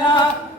Yeah.